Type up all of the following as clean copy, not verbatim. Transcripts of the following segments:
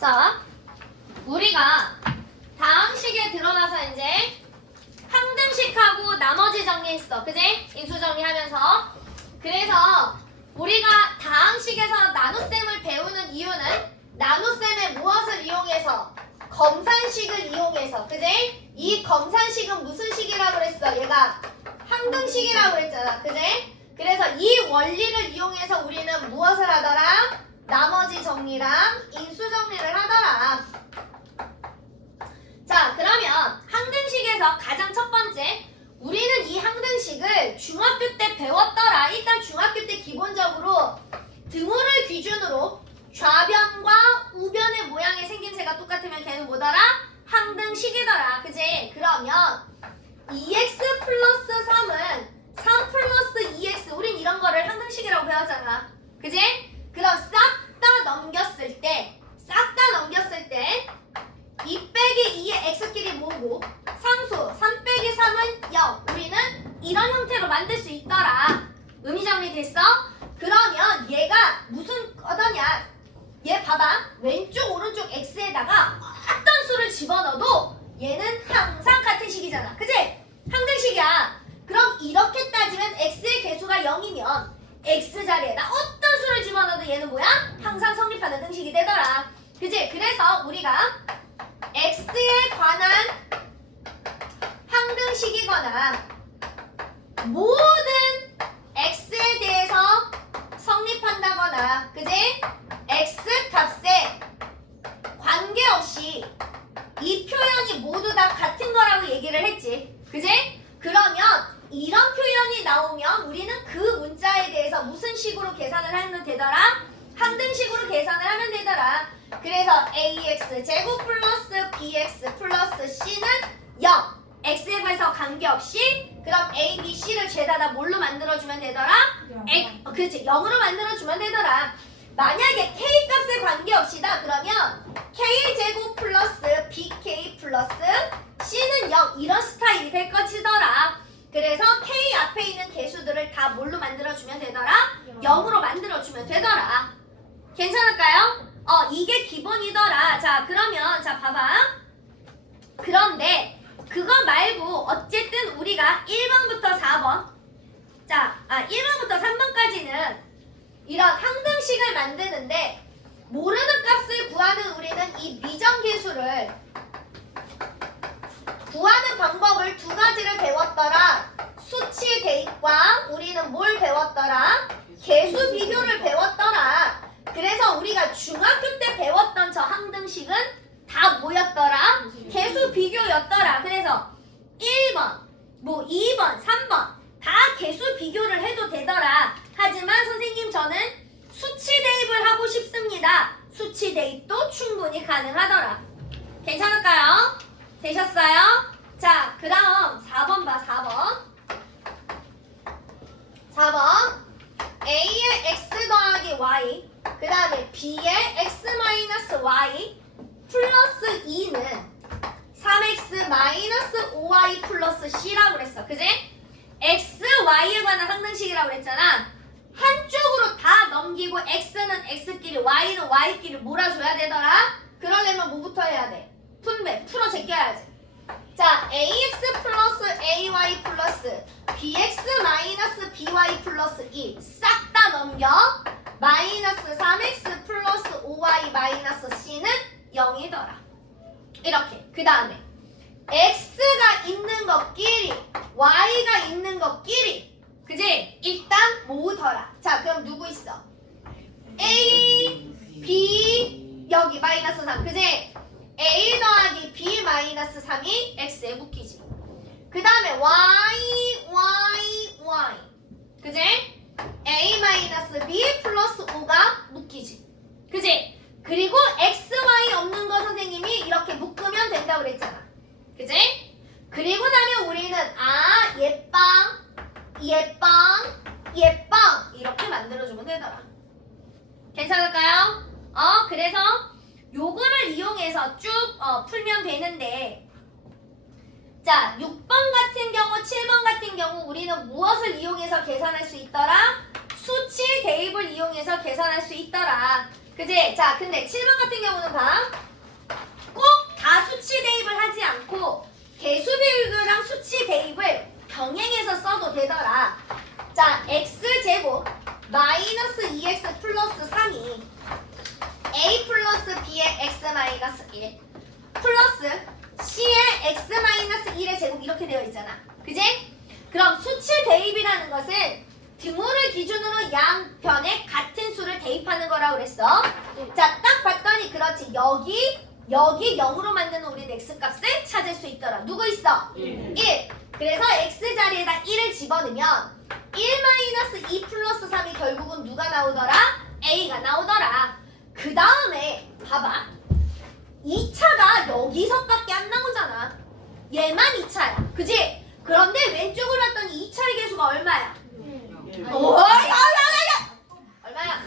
자, 우리가 다항식에 들어가서 이제 항등식하고 나머지 정리했어. 그지? 인수 정리하면서. 그래서 우리가 다항식에서 나눗셈을 배우는 이유는 나눗셈의 무엇을 이용해서? 검산식을 이용해서. 그지? 이 검산식은 무슨 식이라고 그랬어? 얘가 항등식이라고 그랬잖아. 그지? 그래서 이 원리를 이용해서 우리는 무엇을 하더라? 나머지 정리랑 인수 정리를 하더라. 자, 그러면 항등식에서 가장 첫 번째, 우리는 이 항등식을 중학교 때 배웠더라. 일단 중학교 때 기본적으로 등호를 기준으로 좌변과 우변의 모양의 생김새가 똑같으면 걔는 뭐더라? 항등식이더라. 그지? 그러면 2x 플러스 3은 3 플러스 2x, 우린 이런 거를 항등식이라고 배웠잖아. 그지? 그럼 싹 다 넘겼을 때 2 빼기 2의 x끼리 뭐고? 상수 3 빼기 3은 0. 우리는 이런 형태로 만들 수 있더라. 의미 정리됐어? 그러면 얘가 무슨 거더냐? 얘 봐봐. 왼쪽 오른쪽 x에다가 어떤 수를 집어넣어도 얘는 항상 같은 식이잖아. 그치? 항등식이야. 그럼 이렇게 따지면 x의 개수가 0이면 x 자리에다 어떤 수를 집어넣어도 얘는 뭐야? 항상 성립하는 등식이 되더라. 그치? 그래서 우리가 x에 관한 항등식이거나 모든 x에 대해서 성립한다거나, 그지? x 값에 관계없이 이 표현이 모두 다 같은 거라고 얘기를 했지. 그지? 그러면 이런 표현이 나오면 우리는 그 문자에 대해서 무슨 식으로 계산을 하면 되더라? 항등식으로 계산을 하면 되더라. 그래서 ax 제곱 플러스 bx 플러스 c는 0. x에 관해서 관계없이. 그럼 a, b, c를 죄다 다 뭘로 만들어주면 되더라? 그렇지, 0으로 만들어주면 되더라. 만약에 k 값에 관계없이다 그러면 k 제곱 플러스 bk 플러스 c는 0. 이런 스타일이 될 것이더라. 그래서 k 앞에 있는 개수들을 다 뭘로 만들어주면 되더라? 0으로 만들어주면 되더라. 괜찮을까요? 이게 기본이더라. 자, 그러면 자 봐봐. 그런데 그거 말고 어쨌든 우리가 1번부터 4번, 자, 1번부터 3번까지는 이런 항등식을 만드는데 모르는 값을 구하는 우리는 이 미정계수를 구하는 방법을 두 가지를 배웠더라. 수치 대입과 우리는 뭘 배웠더라? 개수 비교를 배웠더라. 그래서 우리가 중학교 때 배웠던 저 항등식은 다 뭐였더라? 개수 비교였더라. 그래서 1번, 2번, 3번 다 개수 비교를 해도 되더라. 하지만 선생님 저는 수치 대입을 하고 싶습니다. 수치 대입도 충분히 가능하더라. 괜찮을까요? 되셨어요? 자, 그 다음 4번 봐. 4번 a의 x 더하기 y, 그 다음에 b의 x 마이너스 y 플러스 2는 3x 마이너스 5y 플러스 c라고 그랬어. 그지? x, y에 관한 항등식이라고 그랬잖아. 한쪽으로 다 넘기고 x는 x끼리 y는 y끼리 몰아줘야 되더라. 그러려면 뭐부터 해야 돼? 분배, 풀어 제껴야지. 자, ax 플러스 ay 플러스 bx 마이너스 by 플러스 2 싹 다 넘겨. 마이너스 3x 플러스 5y 마이너스 c는 0이더라. 이렇게. 그 다음에 x가 있는 것끼리 y가 있는 것끼리, 그지? 일단 모으더라. 자, 그럼 누구 있어? a, b, 여기 마이너스 3, 그지? a 더하기 b 마이너스 3이 x에 묶이지. 그 다음에 y, 그지? a 마이너스 b 플러스 5가 묶이지. 그지? 그리고 x, y 없는 거 선생님이 이렇게 묶으면 된다고 그랬잖아. 그지? 그리고 나면 우리는 예빵 이렇게 만들어주면 되더라. 괜찮을까요? 그래서 요거를 이용해서 쭉 풀면 되는데, 자, 6번 같은 경우, 7번 같은 경우 우리는 무엇을 이용해서 계산할 수 있더라? 수치 대입을 이용해서 계산할 수 있더라. 그지? 자, 근데 7번 같은 경우는 봐. 대입을 병행해서 써도 되더라. 자, x제곱 마이너스 2x 플러스 3이 a 플러스 b의 x 마이너스 1 플러스 c의 x 마이너스 1의 제곱 이렇게 되어 있잖아. 그지? 그럼 수치 대입이라는 것은 등호를 기준으로 양변에 같은 수를 대입하는 거라고 그랬어. 자, 딱 봤더니 그렇지. 여기 0으로 만드는 우리는 x값을 찾을 수 있더라. 누구 있어? 1. 그래서 x 자리에다 1을 집어넣으면 1-2 플러스 3이 결국은 누가 나오더라? a가 나오더라. 그 다음에 봐봐. 2차가 여기서밖에 안 나오잖아. 얘만 2차야. 그지? 그런데 왼쪽으로 왔더니 2차의 개수가 얼마야? 얼마야?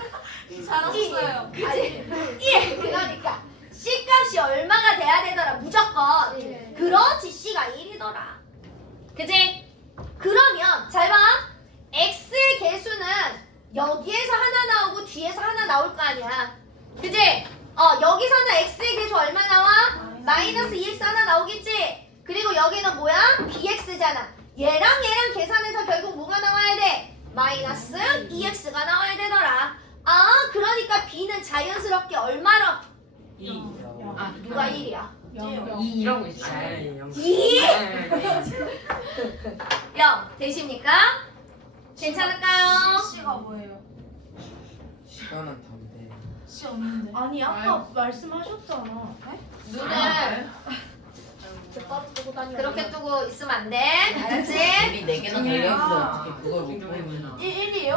잘하셨어요. 그지? 1. 그러니까 C값이 얼마가 돼야 되더라? 무조건. 그렇지. C가 1이더라. 그지? 그러면 잘 봐. X의 개수는 여기에서 하나 나오고 뒤에서 하나 나올 거 아니야. 그지? 여기서는 X의 개수 얼마 나와? 마이너스 2X 하나 나오겠지? 그리고 여기는 뭐야? BX잖아. 얘랑 계산해서 결국 뭐가 나와야 돼? 마이너스 2X가 나와야 되더라. 아, 그러니까 B는 자연스럽게 얼마로? 2. 누가 1이야? 2라고 있어요. 2? 0 되십니까? 괜찮을까요? C가 뭐예요? 시간은 담배. C 없는데. 아니 아까 말씀하셨잖아. 눈을 그렇게 뜨고 있으면 안 돼. 알았지? 눈이 4개나 달려있는데 어떻게 그걸 못 보니? 1이에요?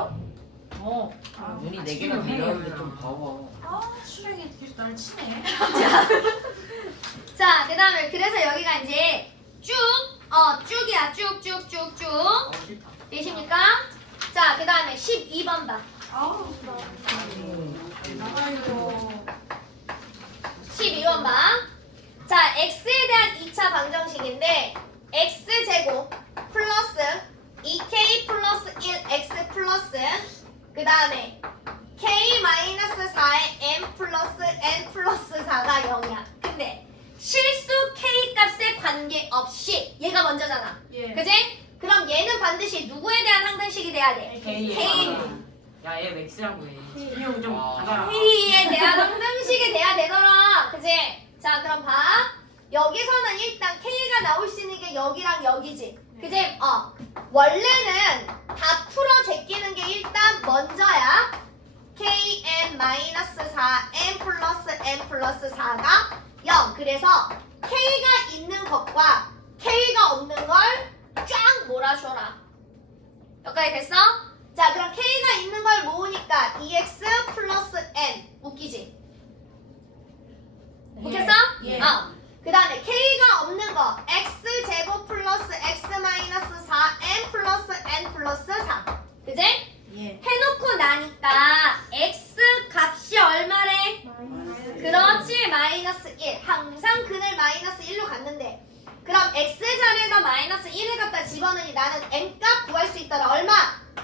눈이 4개나 달려있는데 좀 봐봐. 아, 수명이 계속 날 치네. 자, 그 다음에 그래서 여기가 이제 쭉이야. 쭉쭉쭉쭉. 되십니까? 자, 그 다음에 12번 봐. 아우, 아이고. 12번 봐. 자, x에 대한 2차 방정식인데 x제곱 플러스 2k 플러스 1x 플러스 그 다음에 k 마이너스 4에 m 플러스 n 플러스 4가 0이야. 근데 실수 k 값에 관계없이 얘가 먼저잖아. 예. 그지? 그럼 얘는 반드시 누구에 대한 항등식이 돼야 돼? K. 야, 얘 맥스라고 해. 신용 좀 받아라. K에 대한 항등식이 돼야 되더라. 그지? 자, 그럼 봐. 여기서는 일단 K가 나올 수 있는 게 여기랑 여기지. 그지? 원래는 다 풀어 제끼는 게 일단 먼저야. Kn-4 n 플러스 n 플러스 4가 0. 그래서 K가 있는 것과 K가 없는 걸 쫙 몰아줘라. 여기까지 됐어? 자, 그럼 K가 있는 걸 모으니까 2x 플러스 n. 웃기지? 웃겼어? 예. 그 다음에 K가 없는 거 x제곱 플러스 x 마이너스 4 n 플러스 n 플러스 4. 그지? 예. 해놓고 나니까 x 값이 얼마래? 그렇지, 마이너스 1. 항상 근을 마이너스 1로 갔는데 그럼 x 자리에다 마이너스 1을 갖다 집어넣으니 나는 n 값 구할 수 있더라. 얼마?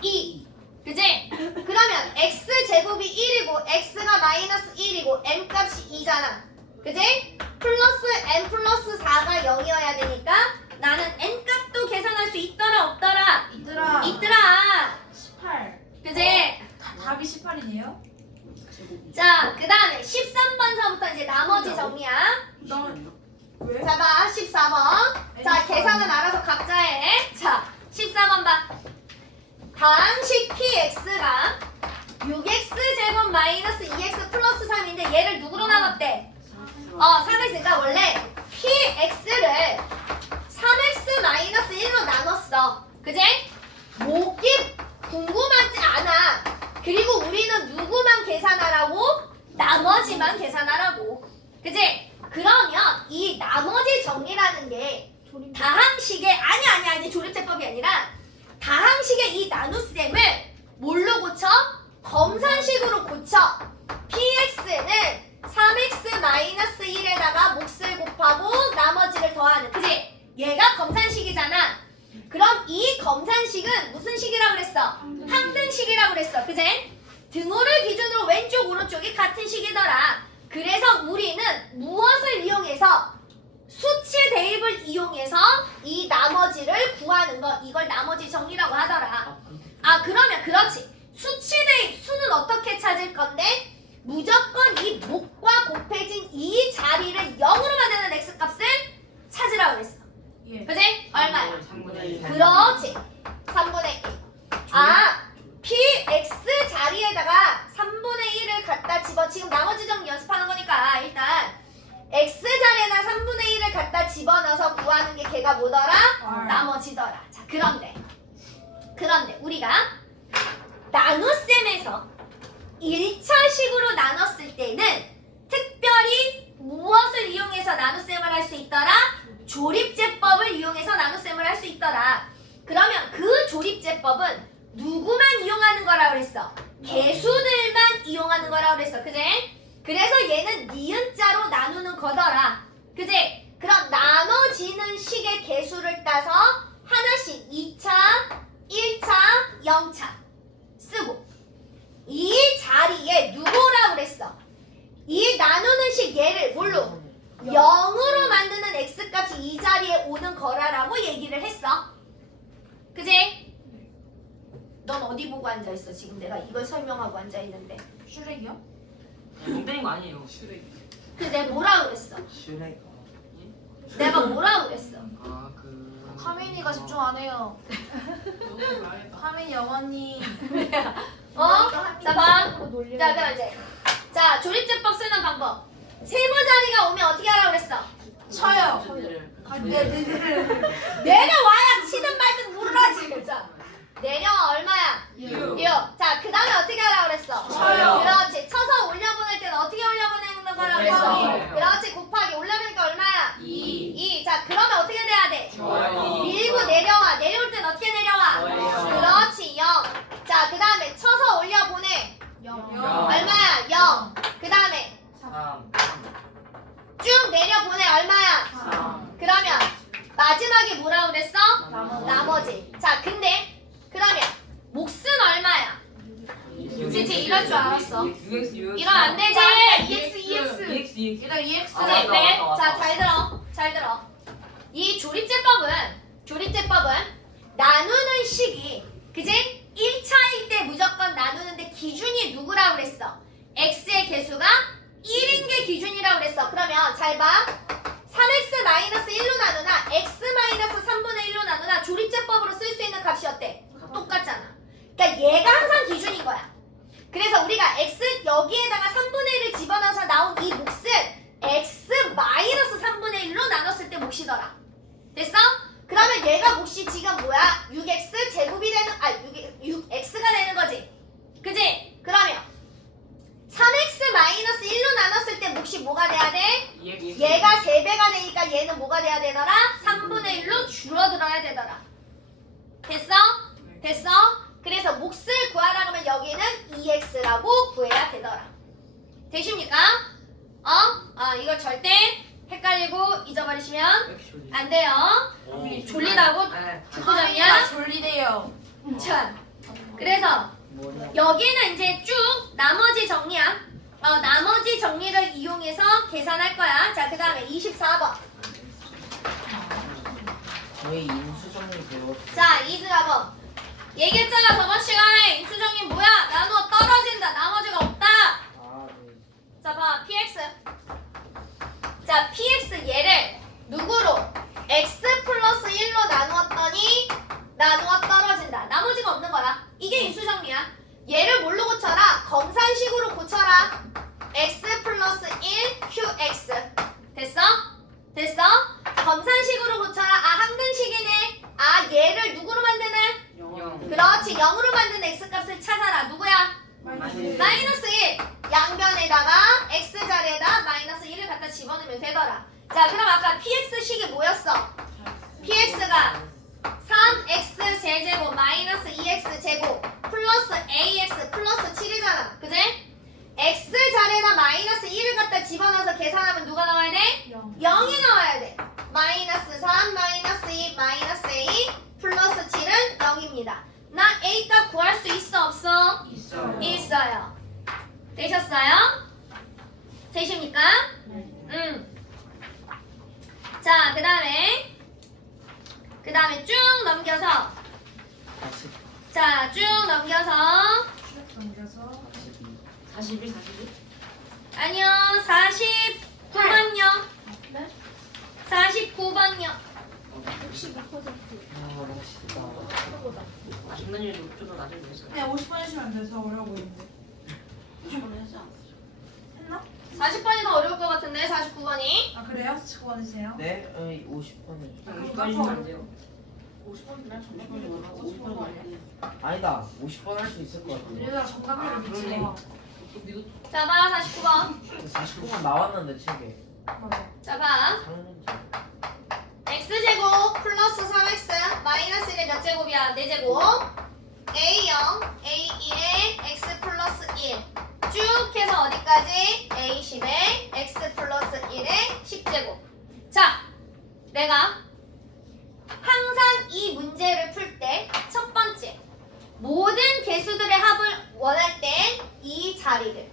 2. 그지? 그러면 x제곱이 1이고 x가 마이너스 1이고 n 값이 2잖아. 그지? 플러스 n 플러스 4가 0이어야 되니까 나는 n 값도 계산할 수 있더라 없더라? 있더라. 있더라. 18. 그지? 답이 18이네요? 자, 그 다음에 13번서부터 이제 나머지 정리야. 왜? 자, 봐. 14번. 자, 계산은 알아서 각자 해. 자, 14번 봐. 다항식 px가 6x 제곱 마이너스 2x 플러스 3인데 얘를 누구로 나눴대? 3x니까 원래 px를 3x 마이너스 1로 나눴어. 그지? 목이 궁금하지 않아. 그리고 우리는 누구만 계산하라고? 나머지만 계산하라고. 그지? 그러면 이 나머지 정리라는 게 다항식의 아니 조립제법이 아니라 다항식의 이 나눗셈을 뭘로 고쳐? 검산식으로 고쳐. px는 3x 마이너스 1에다가 몫을 곱하고 나머지를 더하는. 그지? 얘가 검산식이잖아. 그럼 이 검산식은 무슨 식이라고 그랬어? 항등식이라고 그랬어. 그지? 등호를 기준으로 왼쪽 오른쪽이 같은 식이더라. 그래서 우리는 무엇을 이용해서 수치 대입을 이용해서 이 나머지를 x자리에다 3분의 1을 갖다 집어넣어서 구하는 게 걔가 뭐더라? R. 나머지더라. 자, 그런데 우리가 나눗셈에서 1차식으로 나눴을 때는 특별히 무엇을 이용해서 나눗셈을 할 수 있더라? 조립제법을 이용해서 나눗셈을 할 수 있더라. 그러면 그 조립제법은 누구만 이용하는 거라 그랬어? 개수들만 이용하는 거라 그랬어. 그제? 그래서 얘는 니은자로 나누는 거더라. 그제? 그럼 나눠지는 식의 개수를 따서 하나씩 2차, 1차, 0차 쓰고 이 자리에 누구라 그랬어? 이 나누는 식 얘를 뭘로? 0으로 만드는 x값이 이 자리에 오는 거라라고 얘기를 했어. 그지? 넌 어디 보고 앉아있어? 지금 내가 이걸 설명하고 앉아있는데. 슈렉이요? 멍 때린 거 아니에요. 그 내가 뭐라 그랬어? 슈렉. 내가 뭐라 그랬어? 하민이가 집중 안 해요. 하민 영원히. 어? 자, 봐. 자, 그럼 이제. 자, 조립제법 쓰는 방법. 세모 자리가 오면 어떻게 하라고 그랬어? 쳐요. 내려와야 치든 말든 모르라지. 자, 내려와 얼마야? 6. 6. 자, 그 다음에 어떻게 하라고 그랬어? 쳐요. 그렇지. 쳐서 올려보낼 때는 어떻게 올려보내는 거라고 그랬어? 곱하기. 그렇지. 곱하기. 올려보니까 얼마야? 2. 2. 자, 그러면 어떻게 돼야 돼? 좋아요. 밀고 내려와. 내려올 땐 어떻게 내려와? 좋아요. 그렇지. 0. 자, 그 다음에 쳐서 올려보내. 얼마야? 0. 그 다음에 3. 쭉 내려보내. 얼마야? 3. 그러면 마지막에 뭐라고 그랬어? 나머지. 나머지. 자, 근데 그러면 몫은 얼마야? 그치, 이럴 줄 알았어. 이러면 안 되지. EX. 얘가 EX. 그치, 네. 자, 잘 들어. 이 조립제법은 나누는 식이, 그지? 1차일 때 무조건 나누는데 기준이 누구라고 그랬어? x의 개수가 1인 게 기준이라고 그랬어. 그러면 잘 봐. 3x-1로 나누나 x-3분의 1로 나누나 조립제법으로 쓸 수 있는 값이 어때? 똑같잖아. 그러니까 얘가 항상 기준인 거야. 그래서 우리가 x 여기에다가 3분의 1을 집어넣어서 나온 이 몫은 x-3분의 1로 나눴을 때 몫이더라. 됐어? 그러면 얘가 몫이 지금 뭐야? 6x 제곱이 되는 6x가 되는 거지. 그지? 그러면 3x-1로 나눴을 때 몫이 뭐가 돼야 돼? 얘가 3배가 되니까 얘는 뭐가 돼야 되더라? 3분의 1로 줄어들어야 되더라. 됐어? 됐어? 그래서 몫을 구하라 하면 여기는 2x라고 구해야 되더라. 되십니까? 이걸 절대 헷갈리고 잊어버리시면 안 돼요. 졸리다고? 하민이가 졸리대요. 자, 그래서 뭐냐? 여기는 이제 쭉 나머지 정리야. 나머지 정리를 이용해서 계산할 거야. 자, 그 다음에 24번. 저희 인수정리 배웠어. 자, 24번. 얘기했잖아, 저번 시간에 인수정리 뭐야? 나누어 떨어진다. 나머지가 없다. 아, 네. 자, 봐. px. 자, px 얘를 누구로? x 플러스 1로 나누었더니 나누어 떨어진다. 나머지가 없는 거야. 이게 인수정리야. 얘를 뭘로 고쳐라? 검산식으로 고쳐라. x 플러스 1 qx. 됐어? 됐어? 검산식으로 고쳐라. 항등식이네. 얘를 누구로 만드는? 0. 그렇지. 0으로 만든 x값을 찾아라. 누구야? 마이너스 1. 양변에다가 x자리에다 마이너스 1을 갖다 집어넣으면 되더라. 자, 그럼 아까 px식이 뭐였어? px가 3x 제곱 마이너스 2x 제곱 플러스 ax 플러스 7이잖아. 그지? x자리에다 마이너스 1을 갖다 집어넣어서 계산하면 누가 나와야 돼? 0이 나와야 돼. 마이너스 3, 마이너스 2, 마이너스 a 플러스 7은 0입니다. 나 a 값 구할 수 있어 없어? 있어요. 되셨어요? 되십니까? 자, 그 다음에 쭉 넘겨서 다시 자, 쭉 넘겨서 41, 41? 아니요, 49번요. 49번요. 아, 멋있다. 장난이 좀더 나중에 됐어. 그냥 50번 해주면 돼서 어려워 보이는데. 50번 했지 않았어? 했나? 40번이 더 어려울 것 같은데, 49번이. 꺼내세요? 네? 50번을. 이거 해주면 안 돼요. 아니다. 50번 할 수 있을 것 같아요. 얘들아 정답률을 믿지 그러네. 마. 자, 봐. 49번. 49번 나왔는데 책에. 자, 봐. 상문제. x제곱 플러스 3x 마이너스 1의 몇 제곱이야? 4제곱. a0, a1에 x 플러스 1. 쭉 해서 어디까지? a10에 x 플러스 1의 10제곱. 자, 내가 항상 이 문제를 풀 때 첫 번째, 모든 개수들의 합을 원할 땐 이 자리를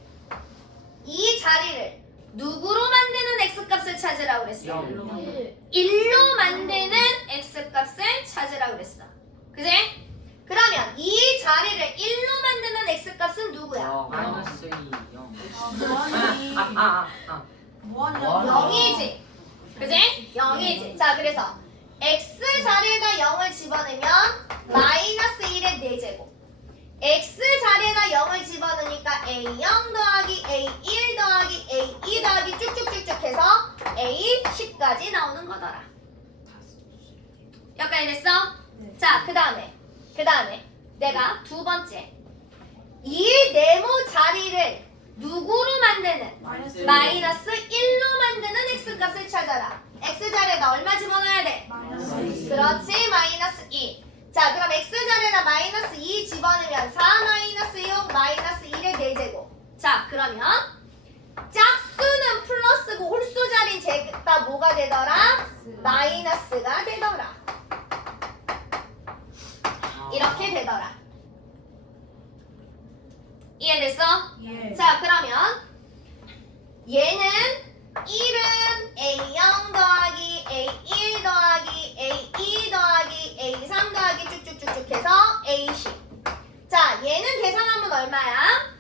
누구로 만드는 x값을 찾으라고 그랬어? 1로 만드는 x값을 찾으라고 그랬어. 그지? 그러면 이 자리를 1로 만드는 x값은 누구야? 마이너스 2, 0. 뭐하니? 뭐하냐? 뭐하냐? 0이지. 그지? 0이지. 자, 그래서 x 자리에다 0을 집어넣으면 마이너스 1의 4제곱. x 자리에다 0을 집어넣으니까 a0 더하기 a1 더하기 a2 더하기 쭉쭉쭉쭉 해서 a10까지 나오는 거더라. 여기까지 됐어? 네. 자, 그 다음에 내가 두 번째, 이 네모 자리를 누구로 만드는? 마이너스 1로 만드는 x값을 찾아라. x 자리에다 얼마 집어넣어야 돼? 마이너스. 그렇지, 마이너스 2. 자, 그럼 x 자리에다 마이너스 2 집어넣으면 4 마이너스 6 마이너스 1의 4제곱. 자, 그러면 짝수는 플러스고 홀수 자리 제가 뭐가 되더라? 마이너스가 되더라. 이렇게 되더라. 이해됐어? 예. 자, 그러면 얘는 1은 a0 더하기 a1 더하기 a2 더하기 a3 더하기 쭉쭉쭉쭉 해서 a10. 자, 얘는 계산하면 얼마야?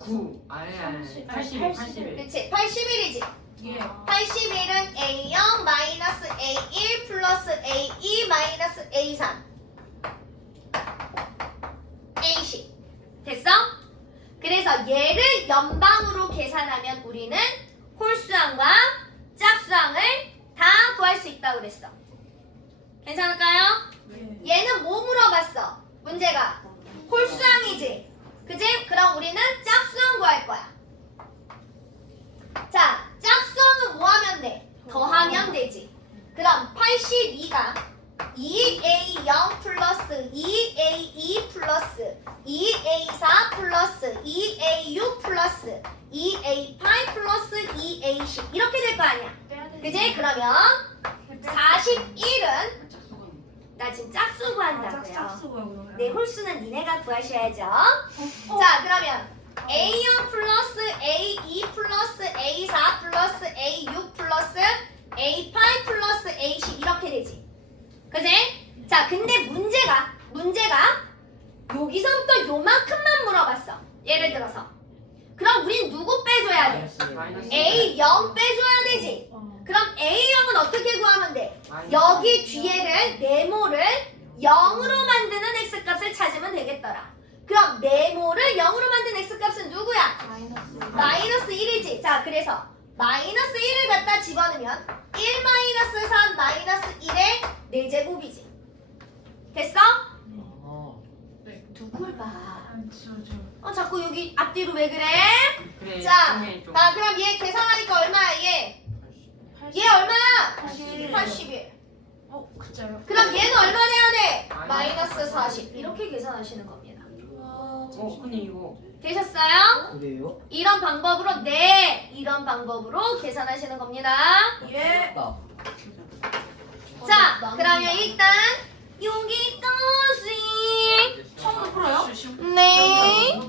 9. 아니. 81. 그치, 81이지. 예. 81은 a0 마이너스 a1 플러스 a2 마이너스 a3 a10 됐어? 그래서 얘를 연방으로 계산하면 우리는 홀수항과 짝수항을 다 구할 수 있다고 그랬어. 괜찮을까요? 예. 얘는 뭐 물어봤어? 문제가 홀수항이지. 그지? 그럼 우리는 짝수항 구할 거야. 자, 짝수항은 뭐 하면 돼? 더하면 되지. 그럼 82가 2a0 플러스 2a2 플러스 2a4 플러스 2a6 플러스 2a8 플러스 2a10 이렇게 될 거 아니야. 그지? 그러면 41은 나 지금 짝수 구한다고요. 짝수고요 그러면. 네, 홀수는 니네가 구하셔야죠. 자, 그러면 A0 플러스 A2 플러스 A4 플러스 A6 플러스 A8 플러스 A10 이렇게 되지. 그지? 자, 근데 문제가 여기서부터 요만큼만 물어봤어. 예를 들어서. 그럼 우린 누구 빼줘야 돼? 마이너스 A0 빼줘야 되지. 그럼 A0은 어떻게 구하면 돼? 여기 뒤에를 네모를 0으로 만드는 x값을 찾으면 되겠더라. 그럼 네모를 0으로 만든 x값은 누구야? 마이너스 1이지. 자, 그래서 마이너스 1을 갖다 집어넣으면 1 마이너스 3 마이너스 1의 4제곱이지. 됐어? 누굴 봐? 자꾸 여기 앞뒤로 왜 그래? 그래. 자, 중에 좀- 그럼 얘 계산하니까 얼마야 얘? 얘 얼마야? 81. 81. 그짜요? 그럼 얘는 얼마 내야 돼? 마이너스 마이너스 40. 이렇게 계산하시는 겁니다. 근데 이거 되셨어요? 그래요? 이런 방법으로 네, 이런 방법으로 계산하시는 겁니다. 예. 나. 자, 그러면 일단 여기까지. 처음부터 풀어요? 네.